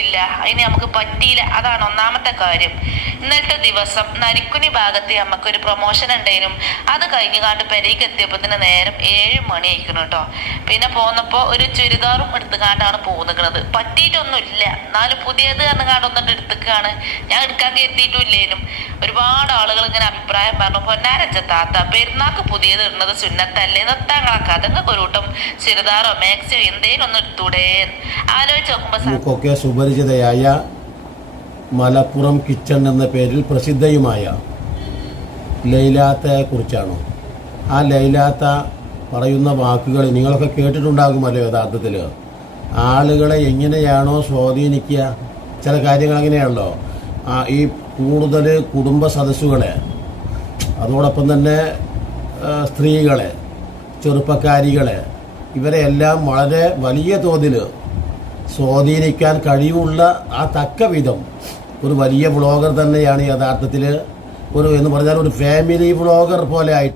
ില്ല അതിന് നമുക്ക് പറ്റിയില്ല. അതാണ് ഒന്നാമത്തെ കാര്യം. ഇന്നത്തെ ദിവസം നരിക്കുനി ഭാഗത്ത് നമുക്കൊരു പ്രൊമോഷൻ ഉണ്ടായിരുന്നു. അത് കഴിഞ്ഞ് കാണ്ട് പെരേക്ക് എത്തിയപ്പോ നേരം 7 മണി ആയിക്കണം കേട്ടോ. പിന്നെ പോന്നപ്പോ ഒരു ചുരിദാറും എടുത്തുകാണ്ടാണ് പോകുന്നത്. പറ്റിയിട്ടൊന്നുമില്ല, എന്നാലും പുതിയത് കാണ്ട് ഒന്നിട്ട് എടുത്തേക്കാണ്. ഞാൻ എടുക്കാൻ കരുതിയിട്ടില്ലേനും. ഒരുപാട് ആളുകൾ ഇങ്ങനെ അഭിപ്രായം പറഞ്ഞു, പൊന്നാരച്ച താത്ത പെരുന്നാക്ക് പുതിയത് ഇടുന്നത് സുന്നത്തല്ലേ, നിർത്താങ്ങളൊക്കെ നിങ്ങൾക്ക് ഒരു കൂട്ടം ചുരിദാറോ മാക്സിയോ എന്തേലും ഒന്ന് എടുത്തൂടെ ആലോചിച്ച് നോക്കുമ്പോ സുപരിചിതയായ മലപ്പുറം കിച്ചൺ എന്ന പേരിൽ പ്രസിദ്ധയുമായ ലൈലാത്തയെ കുറിച്ചാണോ? ആ ലൈലാത്ത പറയുന്ന വാക്കുകൾ നിങ്ങളൊക്കെ കേട്ടിട്ടുണ്ടാകുമല്ലോ. യഥാർത്ഥത്തിൽ ആളുകളെ എങ്ങനെയാണോ സ്വാധീനിക്കുക, ചില കാര്യങ്ങൾ അങ്ങനെയാണല്ലോ. ഈ കൂടുതൽ കുടുംബ സദസ്സുകളെ, അതോടൊപ്പം തന്നെ സ്ത്രീകളെ, ചെറുപ്പക്കാരികളെ, ഇവരെയെല്ലാം വളരെ വലിയ തോതിൽ സ്വാധീനിക്കാൻ കഴിവുള്ള ആ തക്ക വിധം ഒരു വലിയ വ്ളോഗർ തന്നെയാണ് യഥാർത്ഥത്തിൽ. എന്ന് പറഞ്ഞാൽ ഒരു ഫാമിലി വ്ളോഗർ പോലെ ആയിട്ട്